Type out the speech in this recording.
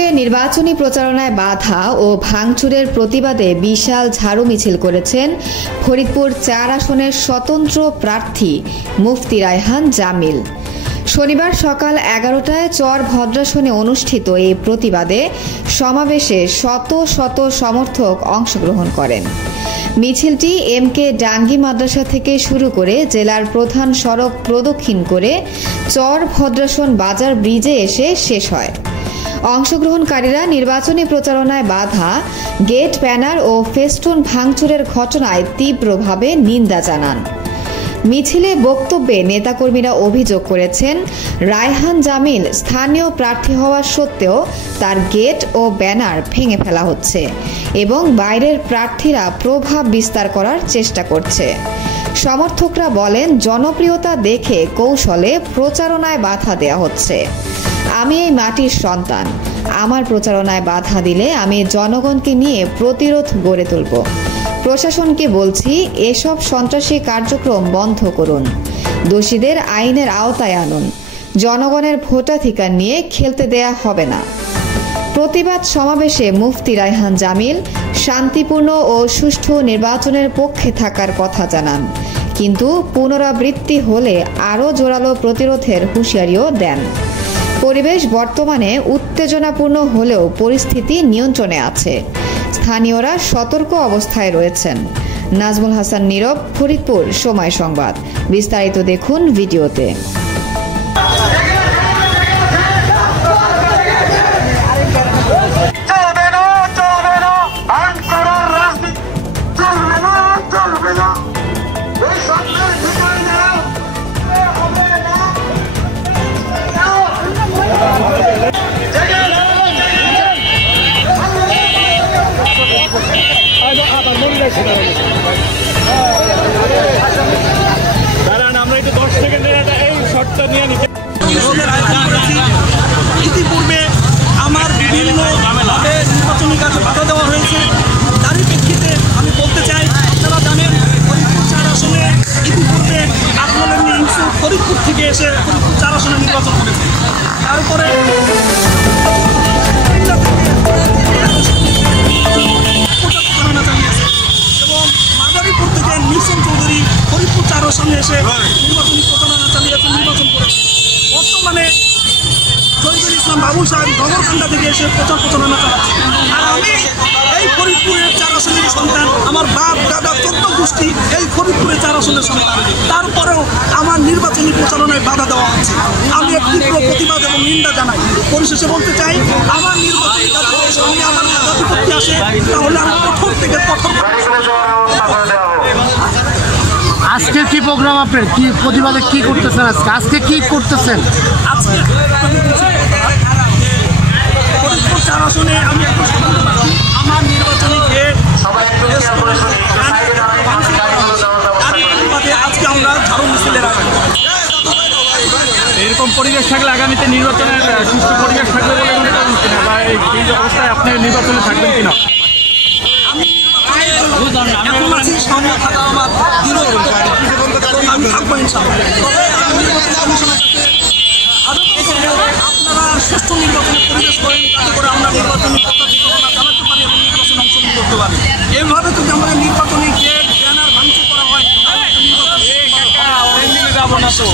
ফরিদপুরে নির্বাচনী প্রচারণায় বাধা ও ভাঙচুরের প্রতিবাদে বিশাল ঝাড়ু মিছিল করেছেন ফরিদপুর ৪ আসনের স্বতন্ত্র প্রার্থী মুফতি রায়হান জামিল। শনিবার সকাল ১১টায় চর ভদ্রাসনে অনুষ্ঠিত এই প্রতিবাদে সমাবেশে শত শত সমর্থক অংশগ্রহণ করেন। মিছিলটি এমকে ডাঙ্গি মাদ্রাসা থেকে শুরু করে জেলার প্রধান সড়ক প্রদক্ষিণ করে চর ভদ্রাসন বাজার ব্রিজে এসে শেষ হয়। অংশগ্রহণকারীরা নির্বাচনী প্রচারণায় বাধা, গেট, ব্যানার ও ফেস্টুন ভাঙচুরের ঘটনায় তীব্রভাবে নিন্দা জানান। মিছিলে বক্তব্যে নেতাকর্মীরা অভিযোগ করেছেন, রায়হান জামিল স্থানীয় প্রার্থী হওয়া সত্ত্বেও তার গেট ও ব্যানার ভেঙে ফেলা হচ্ছে এবং বাইরের প্রার্থীরা প্রভাব বিস্তার করার চেষ্টা করছে। সমর্থকরা বলেন, জনপ্রিয়তা দেখে কৌশলে প্রচারণায় বাধা দেওয়া হচ্ছে। আমি এই মাটির সন্তান, আমার প্রচারণায় বাধা দিলে আমি জনগণকে নিয়ে প্রতিরোধ গড়ে তুলব। প্রশাসনকে বলছি, এসব সন্ত্রাসী কার্যক্রম বন্ধ করুন, দোষীদের আইনের আওতায় আনুন, জনগণের ভোটাধিকার নিয়ে খেলতে দেয়া হবে না। প্রতিবাদ সমাবেশে মুফতি রায়হান জামিল শান্তিপূর্ণ ও সুষ্ঠু নির্বাচনের পক্ষে থাকার কথা জানান, কিন্তু পুনরাবৃত্তি হলে আরও জোরালো প্রতিরোধের হুঁশিয়ারিও দেন। পরিবেশ বর্তমানে উত্তেজনাপূর্ণ হলেও পরিস্থিতি নিয়ন্ত্রণে আছে। স্থানীয়রা সতর্ক অবস্থায় রয়েছেন। নাজমুল হাসান নীরব, ফরিদপুর, সময় সংবাদ। বিস্তারিত দেখুন ভিডিওতে। ইতিপূর্বে আমার বিভিন্ন নির্বাচনী কাজে বাধা দেওয়া হয়েছে। তারই প্রেক্ষিতে আমি বলতে চাই, আপনারা জানেন ফরিদপুর ৪ আসনে ইতিপূর্বে আপনাদের ফরিদপুর থেকে এসে ফরিদপুর ৪ আসনে নির্বাচন করেছে। তারপরে চালিয়েছে এবং মাদারীপুর থেকে মিশন চৌধুরী ফরিদপুর ৪ আসনে এসে নির্বাচনী প্রচারণা চালিয়েছে, নির্বাচন করেছে। বর্তমানে শহীদুল ইসলাম বাবুল সাহেব নগরকান্দা থেকে এসে প্রচারণা চালাচ্ছে। আর আমি এই ফরিদপুরের ৪ আসনের সন্তান, আমার বাপ দাদা ১৪ গোষ্ঠী এই ফরিদপুরের ৪ আসনের সন্তান। তারপরেও আমার নির্বাচনী প্রচারণায় বাধা দেওয়া হচ্ছে। আমি এক তীব্র প্রতিবাদ এবং নিন্দা জানাই। পরিশেষে বলতে চাই, আমার নির্বাচনী কাজে সঙ্গে আমার প্রতিপত্তি আসে, তাহলে আমি কঠোর থেকে কঠোর। আজকে কি প্রোগ্রাম, আপনার কি প্রতিবাদে কি করতেছেন? আজকে কি করতেছেন? আজকে ফরিদপুর ৪ আসনে আমি আমার নির্বাচনী গেট আজকে আমরা ঝাড়ু মিছিলের এরকম পরিবেশ থাকলে আগামীতে নির্বাচনের সুষ্ঠু পরিবেশ থাকবে বলে মনে করেন কিনা, বা এই অবস্থায় আপনি নির্বাচনে থাকবেন কিনা? এখন আছি, সামনে থাকা আমার আমি থাকবো ইনশাআল্লাহ। আপনারা সুষ্ঠু নির্বাচনের পরিবেশ করেন, যাতে করে আমরা নির্বাচনী প্রচারণা চালাতে পারি এবং নির্বাচনে অংশগ্রহণ করতে পারি। এভাবে যদি আমাদের নির্বাচনী গেট, ব্যানার ভাঙচুর করা হয়, যাব না তো।